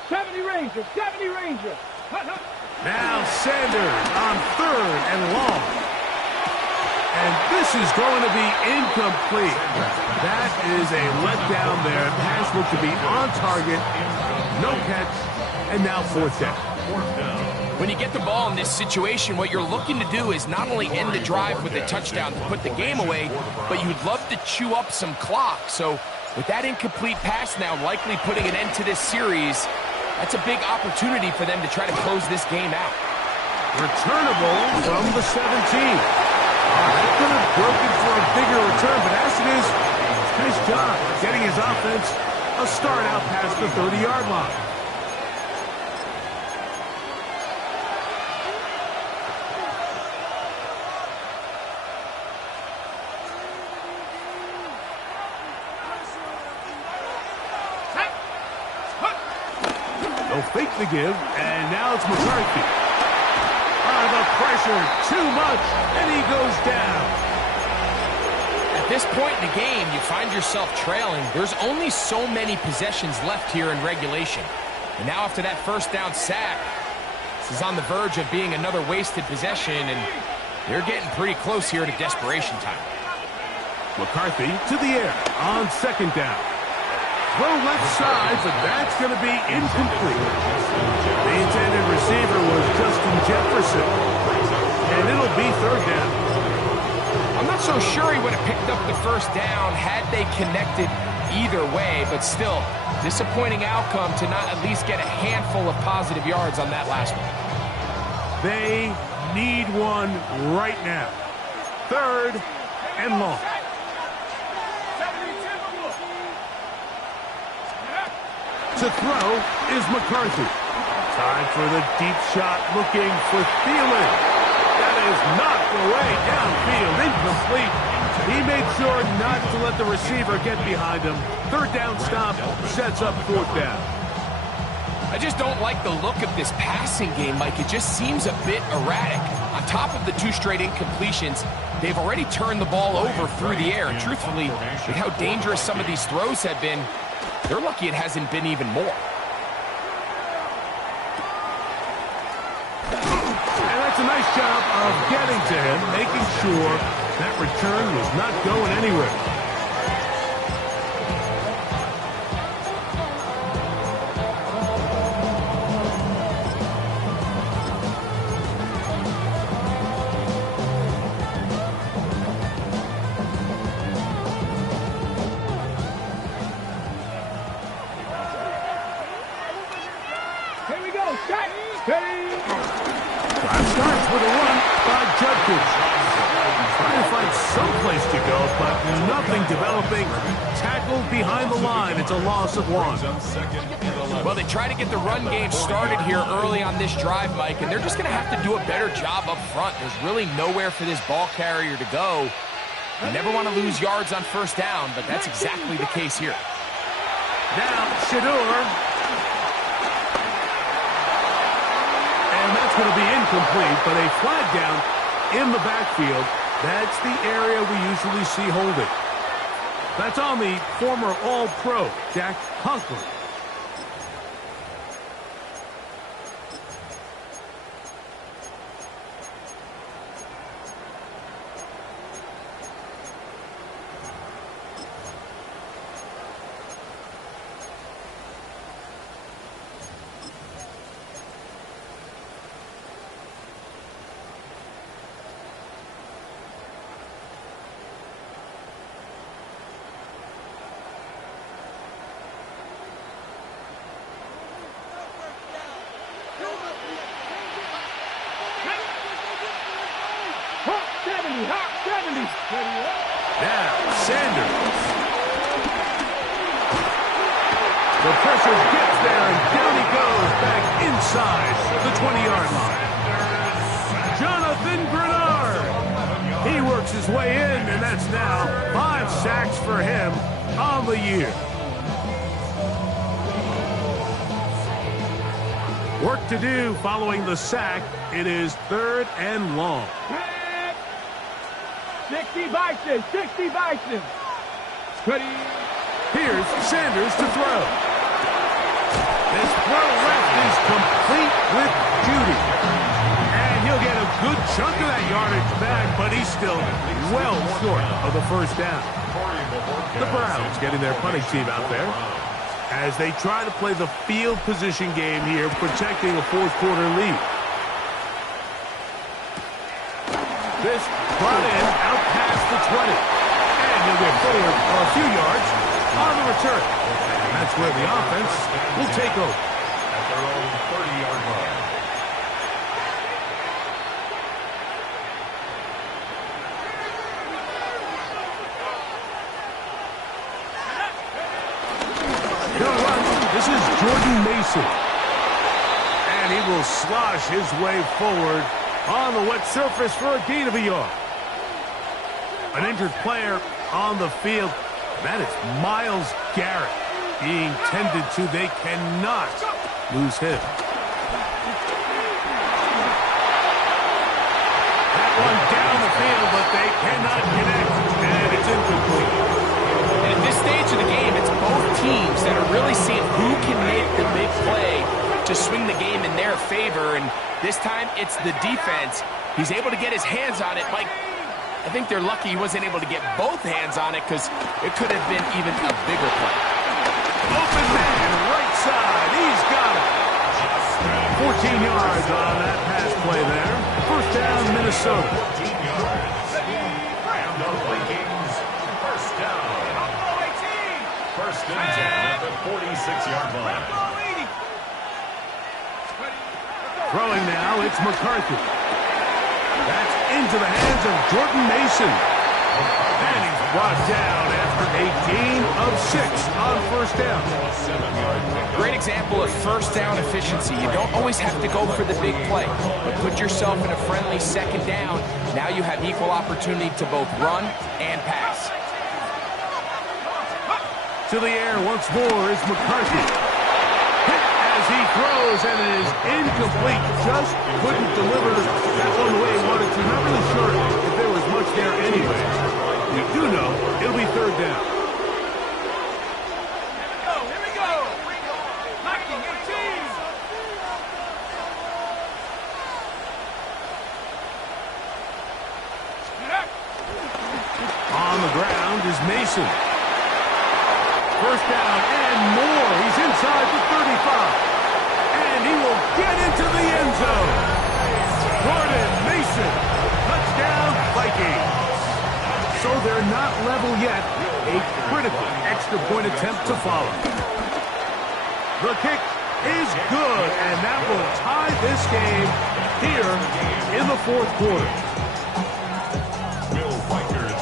70 Ranger. 70 Ranger. Now Sanders on 3rd and long. And this is going to be incomplete. That is a letdown there. Pass looked to be on target. No catch. And now 4th down. When you get the ball in this situation, what you're looking to do is not only end the drive with a touchdown to put the game away, but you'd love to chew up some clock. So with that incomplete pass now likely putting an end to this series, that's a big opportunity for them to try to close this game out. Returnable from the 17. That could have broken for a bigger return, but as it is, nice job getting his offense a start out past the 30-yard line. They'll fake the give, and now it's McCarthy. The pressure too much, and he goes down. At this point in the game, you find yourself trailing. There's only so many possessions left here in regulation. And now after that 1st down sack, this is on the verge of being another wasted possession, and they're getting pretty close here to desperation time. McCarthy to the air on second down. Throw left side, but that's going to be incomplete. The intended receiver was Justin Jefferson, and it'll be third down. I'm not so sure he would have picked up the first down had they connected either way, but still, disappointing outcome to not at least get a handful of positive yards on that last one. They need one right now. Third and long. To throw is McCarthy. Time for the deep shot, looking for Thielen. That is knocked away downfield, incomplete. He made sure not to let the receiver get behind him. Third down stop sets up fourth down. I just don't like the look of this passing game, Mike. It just seems a bit erratic. On top of the 2 straight incompletions, they've already turned the ball over through the air. Truthfully, with how dangerous some of these throws have been, they're lucky it hasn't been even more. And that's a nice job of getting to him, making sure that return was not going anywhere. Drive starts with a run by Judkins. Trying to find someplace to go, but nothing developing. Tackled behind the line. It's a loss of 1. Well, they try to get the run game started here early on this drive, Mike, and they're just going to have to do a better job up front. There's really nowhere for this ball carrier to go. You never want to lose yards on first down, but that's exactly the case here. Now, Shador. And that's going to be incomplete, but a flag down in the backfield. That's the area we usually see holding. That's on the former All-Pro, Jack Conklin. Now, Sanders. The pressure gets there, and down he goes back inside the 20-yard line. Jonathan Grenard. He works his way in, and that's now 5 sacks for him on the year. Work to do following the sack. It is third and long. 60 Vikings, 60 Vikings. Ready. Here's Sanders to throw. This throw left is complete with Judy. And he'll get a good chunk of that yardage back, but he's still well short of the first down. The Browns getting their punting team out there as they try to play the field position game here, protecting a fourth-quarter lead. This brought in out past the 20. And he'll get forward for a few yards on the return. And that's where the offense will take over. At their own 30-yard line. He'll run. This is Jordan Mason. And he will slosh his way forward on the wet surface for a gain of a yard. An injured player on the field. That is Myles Garrett being tended to. They cannot lose him. That one down the field, but they cannot connect. And it's incomplete. And at this stage of the game, it's both teams that are really seeing who can make the big play to swing the game in their favor. And this time, it's the defense. He's able to get his hands on it, Mike. I think they're lucky he wasn't able to get both hands on it because it could have been even a bigger play. Open man, right side. He's got it. 14 yards on that pass play there. First down, Minnesota. 14 yards. And the Vikings, first down. First and 10 at the 46-yard line. Throwing now, it's McCarthy. That's into the hands of Jordan Mason. And he's brought down after a gain of 6 on first down. Great example of first down efficiency. You don't always have to go for the big play, but put yourself in a friendly second down. Now you have equal opportunity to both run and pass. To the air once more is McCarthy. Hit as he throws, and it is incomplete. Just couldn't deliver that one the way he wanted to. Not really sure if there was much there anyway. We do know it'll be third down. Here we go. Knocking your team. On the ground is Mason. First down and more. He's inside the 35. And he will get into the end zone. Jordan Mason. Touchdown, Vikings. So they're not level yet. A critical extra point attempt to follow. The kick is good, and that will tie this game here in the fourth quarter.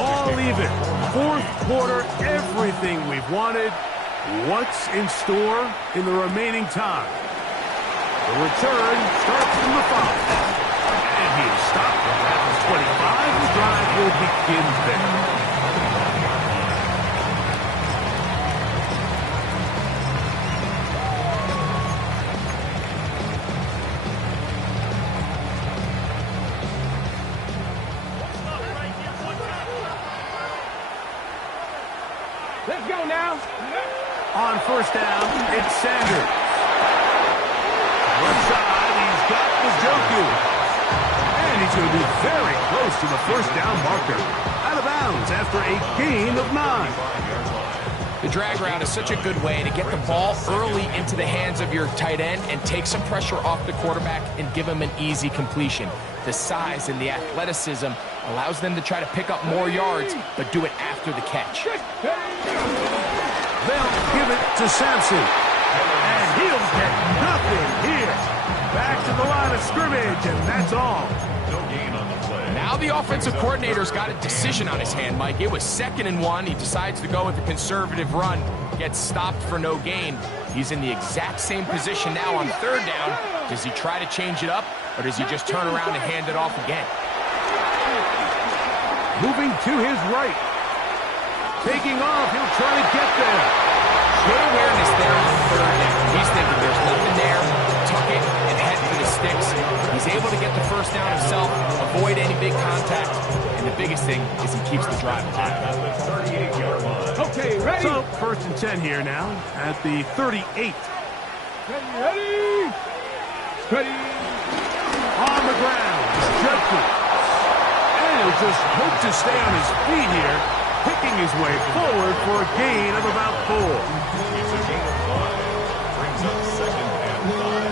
All even. Fourth quarter, everything we've wanted. What's in store in the remaining time? The return starts from the 5. And he is stopped at the 25. The drive will begin there. Let's go now. On first down, it's Sanders. Left side, he's got Njoku. And he's going to be very close to the first down marker. Out of bounds after a gain of 9. The drag route is such a good way to get the ball early into the hands of your tight end and take some pressure off the quarterback and give him an easy completion. The size and the athleticism allows them to try to pick up more yards, but do it after the catch. They'll give it to Sampson. And he'll get nothing here. Back to the line of scrimmage, and that's all. No gain on the play. Now the offensive coordinator's got a decision on his hand, Mike. It was 2nd and 1. He decides to go with a conservative run. Gets stopped for no gain. He's in the exact same position now on 3rd down. Does he try to change it up, or does he just turn around and hand it off again? Moving to his right. Taking off, he'll try to get there. Good awareness there on 3rd down. He's thinking there's nothing there. Tuck it and head for the sticks. He's able to get the first down himself, avoid any big contact, and the biggest thing is he keeps the drive alive. Okay, ready? So, 1st and 10 here now at the 38. Ready? On the ground, Judkins. And he'll just hope to stay on his feet here, picking his way forward for a gain of about 4. It's a gain of 5. Brings up 2nd and 5.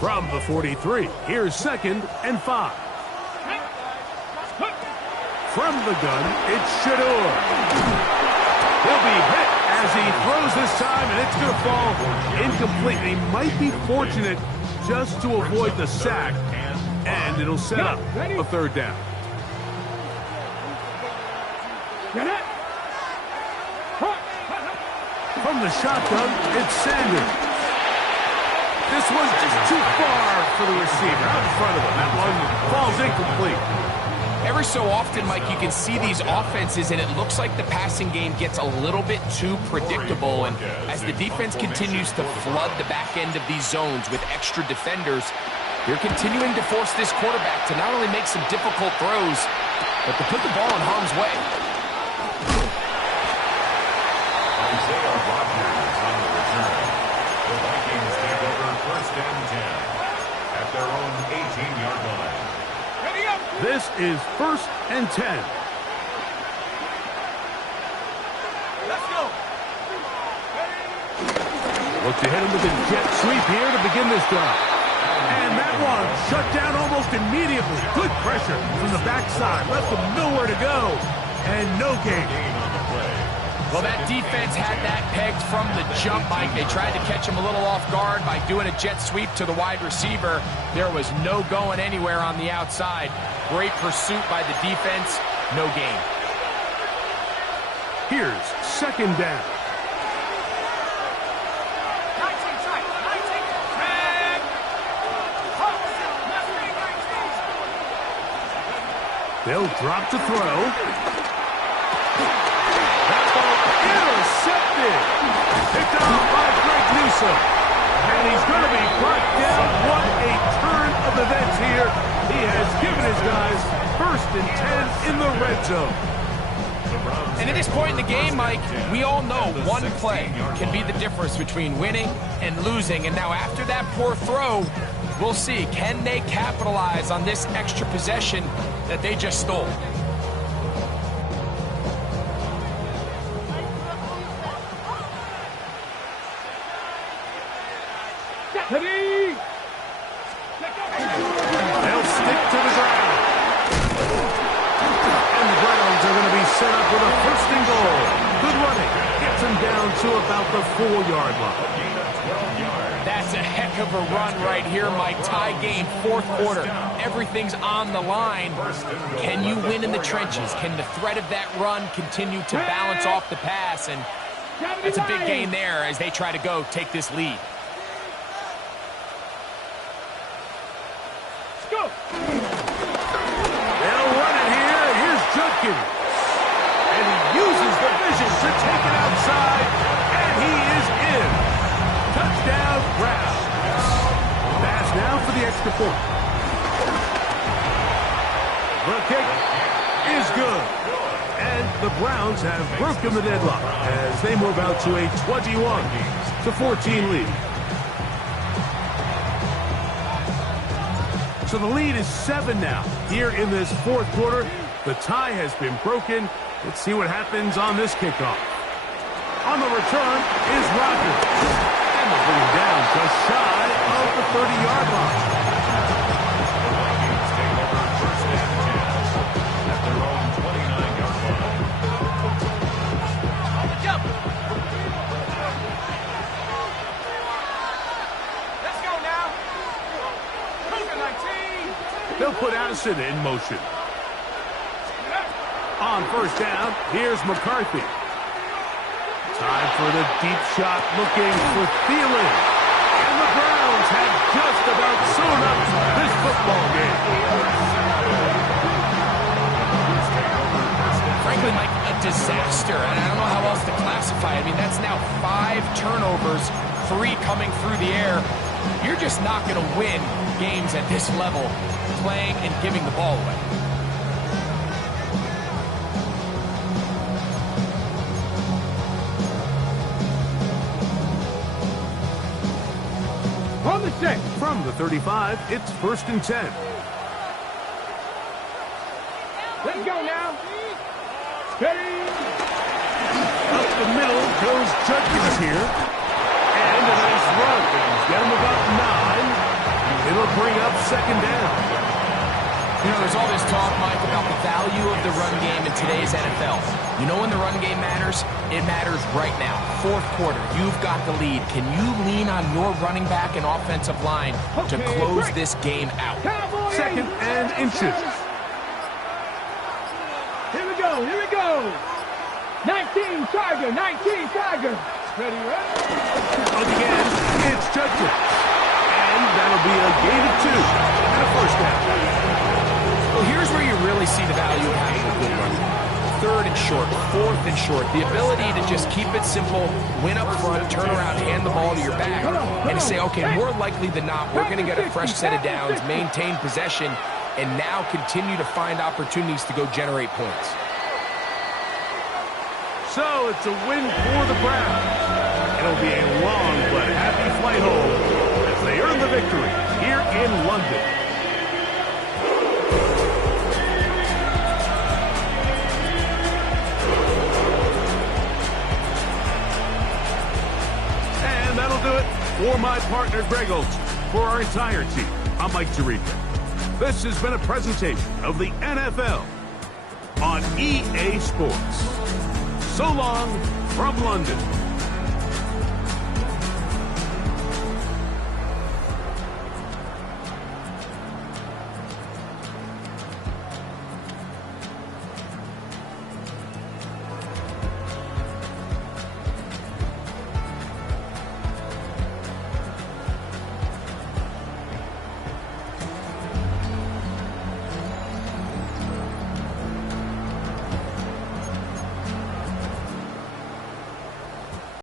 From the 43, here's 2nd and 5. From the gun, it's Shador. He'll be hit as he throws this time, and it's going to fall incomplete. He might be fortunate just to avoid the sack, and it'll set up a 3rd down. From the shotgun, it's Sanders. This was just too far for the receiver out in front of him. That one falls incomplete. Every so often, Mike, you can see these offenses, and it looks like the passing game gets a little bit too predictable. And as the defense continues to flood the back end of these zones with extra defenders, they're continuing to force this quarterback to not only make some difficult throws, but to put the ball in harm's way. This is 1st and 10. Let's go. Look to hit him with a jet sweep here to begin this drive. And that one shut down almost immediately. Good pressure from the backside. Left him nowhere to go. And no gain. Well, that defense had that pegged from the jump, Mike. They tried to catch him a little off guard by doing a jet sweep to the wide receiver. There was no going anywhere on the outside. Great pursuit by the defense. No gain. Here's 2nd down. They'll drop to throw. That ball intercepted. Picked off by Greg Newsome. And he's going to be brought down. What a turn of events here. He has given his guys 1st and 10 in the red zone. And at this point in the game, Mike, we all know one play can be the difference between winning and losing. And now after that poor throw, we'll see, can they capitalize on this extra possession that they just stole? They'll stick to the ground. And the Browns are going to be set up with a 1st and goal. Good running. Gets them down to about the 4-yard line. That's a heck of a run right here, Mike. Tie game, 4th quarter. Everything's on the line. Can you win in the trenches? Can the threat of that run continue to balance off the pass? And that's a big gain there as they try to go take this lead. Go. They'll run it here. Here's Judkins. And he uses the vision to take it outside. And he is in. Touchdown, Browns. Pass now for the extra point. The kick is good. And the Browns have broken the deadlock as they move out to a 21-14 lead. So the lead is 7 now. Here in this 4th quarter, the tie has been broken. Let's see what happens on this kickoff. On the return is Rodgers. And they'll bring him down just shy of the 30-yard line. The Vikings take over 1st and 10 at their own 29-yard line. Jump. Let's go now. 19. They'll put Addison in motion. On 1st down, here's McCarthy. Time for the deep shot, looking for Thielen. And the Browns have just about sewn up this football game. Frankly, Mike, a disaster. And I don't know how else to classify it. I mean, that's now 5 turnovers, 3 coming through the air. You're just not going to win games at this level, playing and giving the ball away. On the set. From the 35, it's 1st and 10. Let's go now. Steady. Up the middle goes Judkins here. And a nice run. Get him about 9. It'll bring up 2nd down. You know, there's all this talk, Mike, about the value of the run game in today's NFL. You know when the run game matters? It matters right now. 4th quarter, you've got the lead. Can you lean on your running back and offensive line to close this game out? 2nd and inches. Here we go. Here we go. 19 Tiger. 19 Tiger. Ready, right? Again, it's Judkins. And that'll be a gain of 2 and a 1st down. Well, here's where you really see the value of having a good run. 3rd and short, 4th and short. The ability to just keep it simple, win up front, turn around, hand the ball to your back, and say, okay, more likely than not, we're going to get a fresh set of downs, maintain possession, and now continue to find opportunities to go generate points. So it's a win for the Browns. It'll be a long but happy flight home as they earn the victory here in London. For my partner, Greg Olson, for our entire team, I'm Mike Tirico. This has been a presentation of the NFL on EA Sports. So long from London.